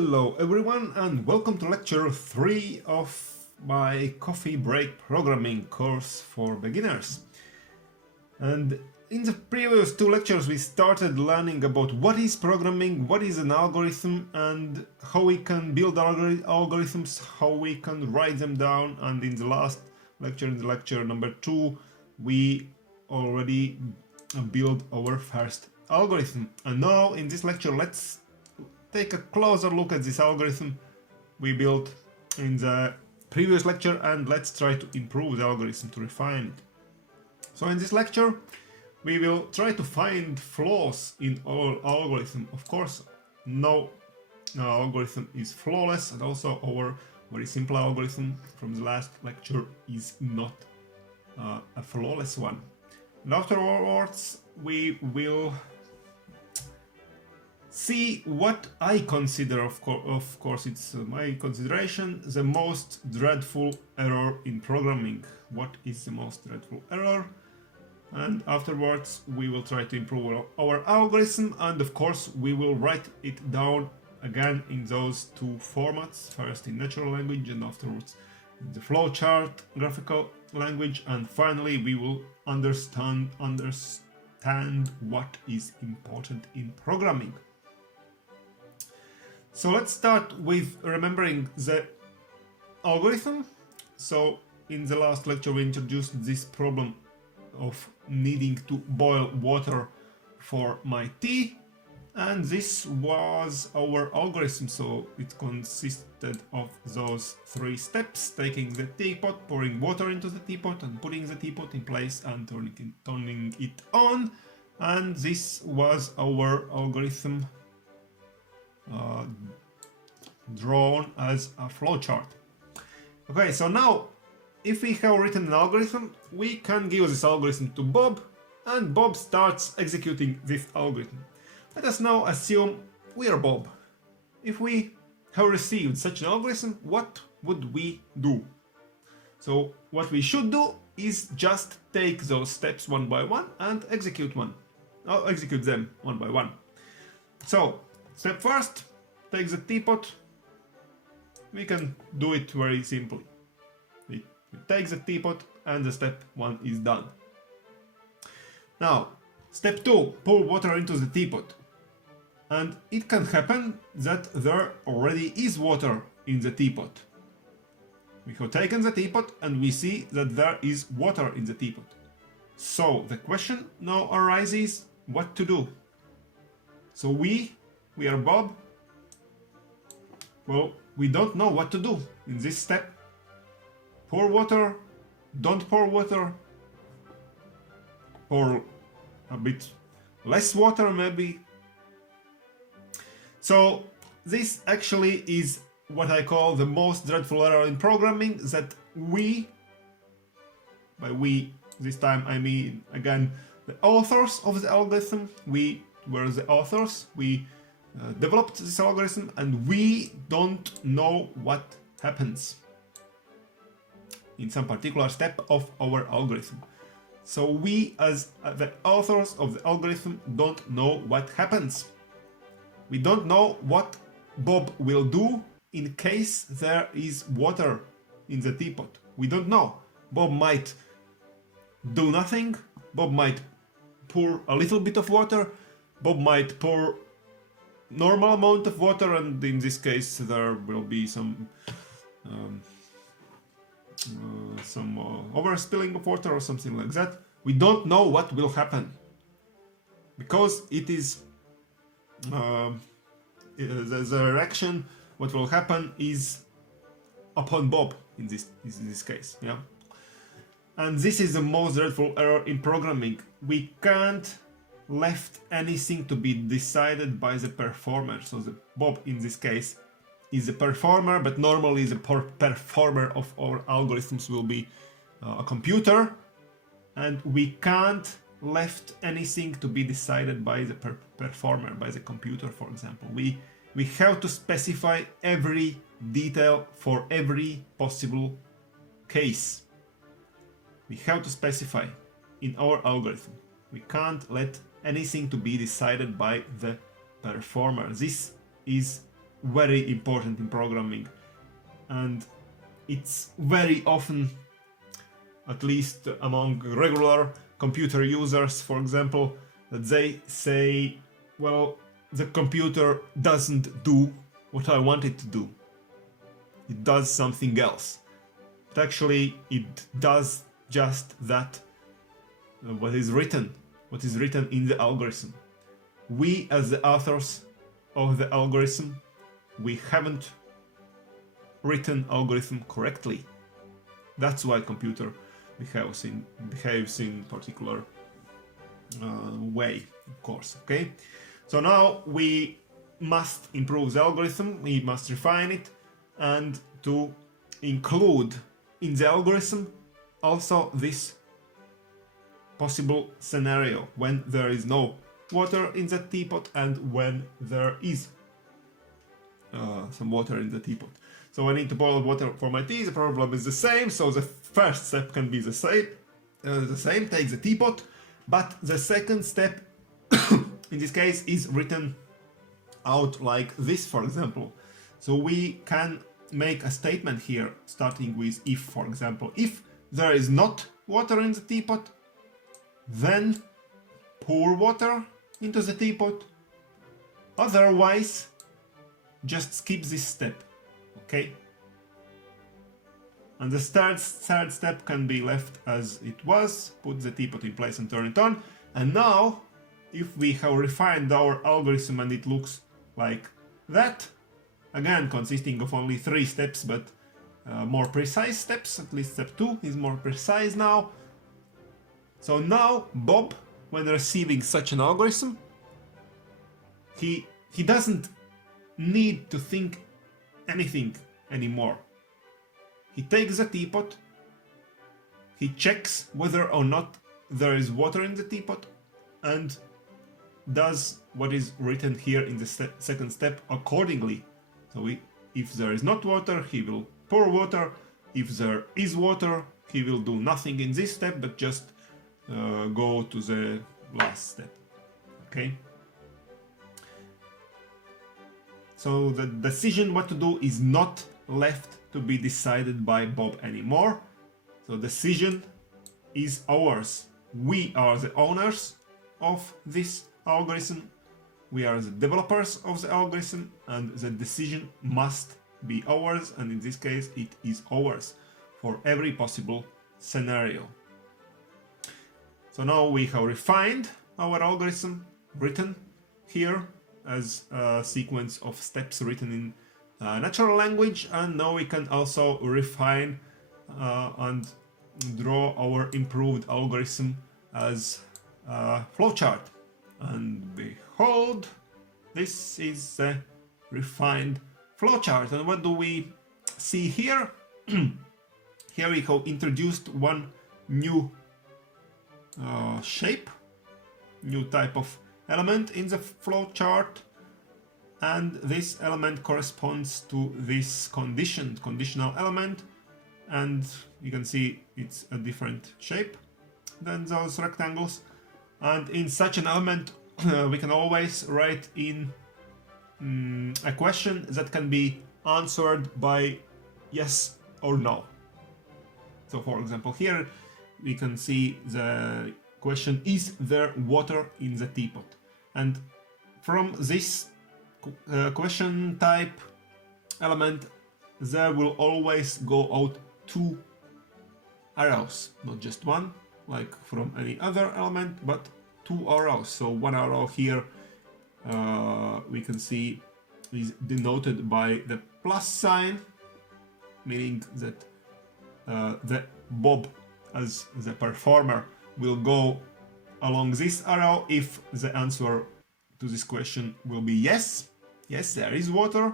Hello everyone and welcome to lecture 3 of my coffee break programming course for beginners. And in the previous 2 lectures we started learning about what is programming, what is an algorithm, and how we can build algorithms, how we can write them down. And in the last lecture, in the lecture number 2, we already built our first algorithm. And now in this lecture let's take a closer look at this algorithm we built in the previous lecture, and let's try to improve the algorithm, to refine it. So in this lecture we will try to find flaws in our algorithm. Of course, no algorithm is flawless, and also our very simple algorithm from the last lecture is not a flawless one. And afterwards we will see what I consider, of course it's my consideration, the most dreadful error in programming. What is the most dreadful error? And afterwards we will try to improve our algorithm, and of course we will write it down again in those 2 formats, first in natural language and afterwards in the flowchart graphical language, and finally we will understand what is important in programming. So let's start with remembering the algorithm. So in the last lecture we introduced this problem of needing to boil water for my tea, and this was our algorithm. So it consisted of those 3 steps: taking the teapot, pouring water into the teapot, and putting the teapot in place and turning it on. And this was our algorithm drawn as a flowchart. Okay, so now if we have written an algorithm, we can give this algorithm to Bob, and Bob starts executing this algorithm. Let us now assume we are Bob. If we have received such an algorithm, what would we do? So what we should do is just take those steps one by one and execute them one by one. So step first, take the teapot. We can do it very simply. We take the teapot and the step 1 is done. Now, step 2, pour water into the teapot. And it can happen that there already is water in the teapot. We have taken the teapot and we see that there is water in the teapot. So the question now arises, what to do? So we are Bob. Well, we don't know what to do in this step. Pour water, don't pour water, pour a bit less water maybe. So this actually is what I call the most dreadful error in programming, that by we this time I mean again the authors of the algorithm, we were the authors, we developed this algorithm, and we don't know what happens in some particular step of our algorithm. So we, as the authors of the algorithm, don't know what happens. We don't know what Bob will do in case there is water in the teapot. We don't know. Bob might do nothing. Bob might pour a little bit of water. Bob might pour normal amount of water, and in this case there will be some overspilling of water or something like that. We don't know what will happen, because it is the reaction, what will happen is upon Bob in this case, yeah. And this is the most dreadful error in programming. We can't left anything to be decided by the performer. So the Bob in this case is the performer, but normally the performer of our algorithms will be a computer, and we can't left anything to be decided by the performer, by the computer, for example. We have to specify every detail for every possible case. We have to specify in our algorithm. We can't let anything to be decided by the performer. This is very important in programming, and it's very often, at least among regular computer users, for example, that they say, well, the computer doesn't do what I want it to do. It does something else. But actually, it does just that, what is written in the algorithm. We, as the authors of the algorithm, we haven't written algorithm correctly. That's why computer behaves in particular way, of course. Okay, so now we must improve the algorithm, we must refine it, and to include in the algorithm also this possible scenario when there is no water in the teapot and when there is some water in the teapot. So I need to boil water for my tea. The problem is the same, so the first step can be the same, take the teapot, but the second step in this case is written out like this, for example. So we can make a statement here starting with if, for example. If there is not water in the teapot, then pour water into the teapot. Otherwise, just skip this step. Okay? And the third step can be left as it was, put the teapot in place and turn it on. And now, if we have refined our algorithm and it looks like that, again consisting of only 3 steps, but more precise steps, at least step 2 is more precise now. So now Bob, when receiving such an algorithm, he doesn't need to think anything anymore. He takes the teapot, he checks whether or not there is water in the teapot, and does what is written here in the second step accordingly. So if there is not water, he will pour water. If there is water, he will do nothing in this step, but just go to the last step. Okay? So the decision what to do is not left to be decided by Bob anymore. So decision is ours. We are the owners of this algorithm. We are the developers of the algorithm, and the decision must be ours, and in this case it is ours for every possible scenario. So now we have refined our algorithm, written here as a sequence of steps written in natural language, and now we can also refine and draw our improved algorithm as a flowchart. And behold, this is the refined flowchart. And what do we see here? Here we have introduced one new shape, new type of element in the flowchart, and this element corresponds to this conditional element, and you can see it's a different shape than those rectangles. And in such an element we can always write in a question that can be answered by yes or no. So for example, here we can see the question, is there water in the teapot? And from this question type element, there will always go out 2 arrows, not just one like from any other element, but 2 arrows. So 1 arrow here we can see is denoted by the plus sign, meaning that the Bob as the performer will go along this arrow if the answer to this question will be yes, there is water.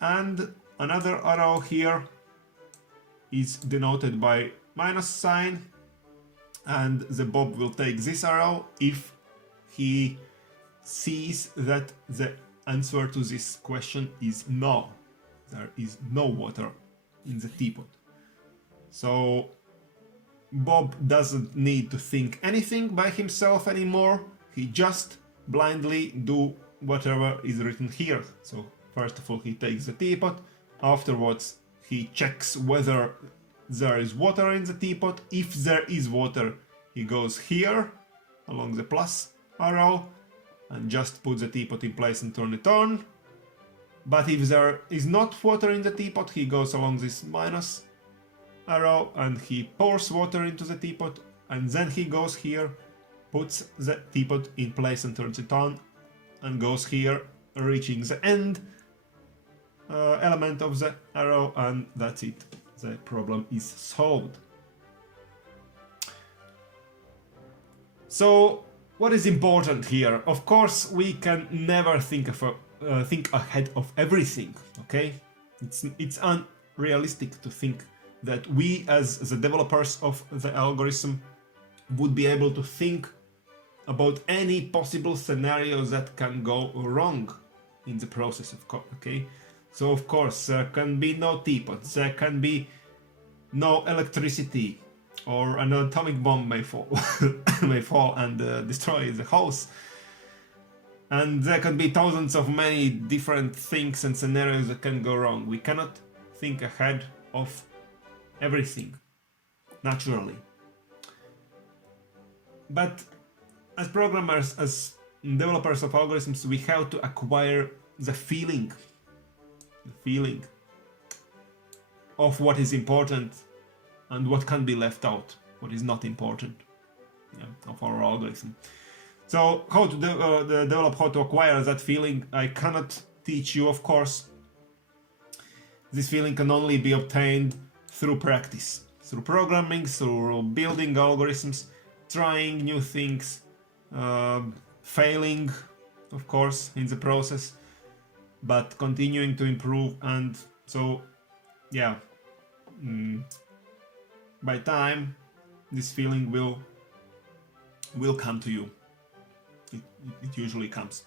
And another arrow here is denoted by minus sign, and the Bob will take this arrow if he sees that the answer to this question is no, there is no water in the teapot. So Bob doesn't need to think anything by himself anymore, he just blindly do whatever is written here. So First of all, he takes the teapot. Afterwards, he checks whether there is water in the teapot. If there is water, he goes here along the plus arrow and just puts the teapot in place and turn it on. But if there is not water in the teapot, he goes along this minus arrow and he pours water into the teapot, and then he goes here, puts the teapot in place and turns it on, and goes here, reaching the end element of the arrow, and that's it. The problem is solved. So what is important here? Of course, we can never think ahead of everything. Okay, it's unrealistic to think that we, as the developers of the algorithm, would be able to think about any possible scenarios that can go wrong in the process of code. Okay, so of course there can be no teapots, there can be no electricity, or an atomic bomb may fall and destroy the house. And there can be thousands of many different things and scenarios that can go wrong. We cannot think ahead of everything, naturally. But as programmers, as developers of algorithms, we have to acquire the feeling of what is important and what can be left out, what is not important, of our algorithm. So how to develop, how to acquire that feeling, I cannot teach you, of course. This feeling can only be obtained through practice, through programming, through building algorithms, trying new things, failing, of course, in the process, but continuing to improve. And so, yeah, by time, this feeling will come to you. It usually comes.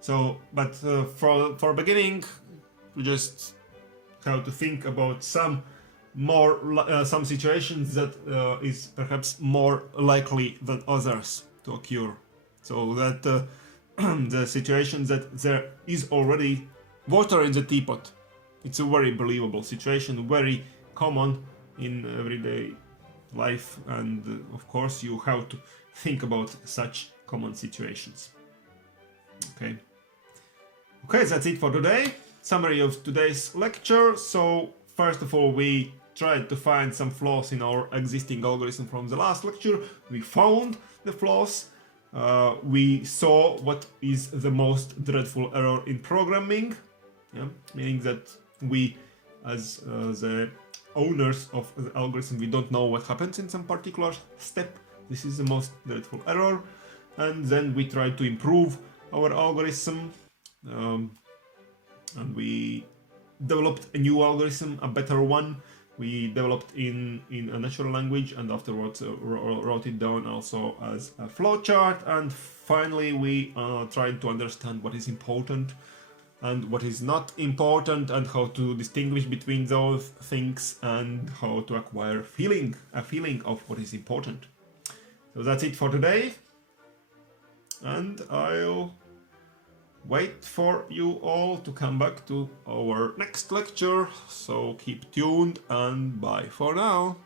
So, but for beginning, you just have to think about some situations that is perhaps more likely than others to occur. So that the situations that there is already water in the teapot, it's a very believable situation, very common in everyday life, and of course you have to think about such common situations. Okay, that's it for today. Summary of today's lecture. So first of all, we tried to find some flaws in our existing algorithm from the last lecture. We found the flaws. We saw what is the most dreadful error in programming, meaning that we, as the owners of the algorithm, we don't know what happens in some particular step. This is the most dreadful error. And then we tried to improve our algorithm, and we developed a new algorithm, a better one. We developed in a natural language, and afterwards wrote it down also as a flowchart. And finally, we tried to understand what is important and what is not important, and how to distinguish between those things, and how to acquire a feeling of what is important. So that's it for today, and I'll wait for you all to come back to our next lecture. So keep tuned, and bye for now.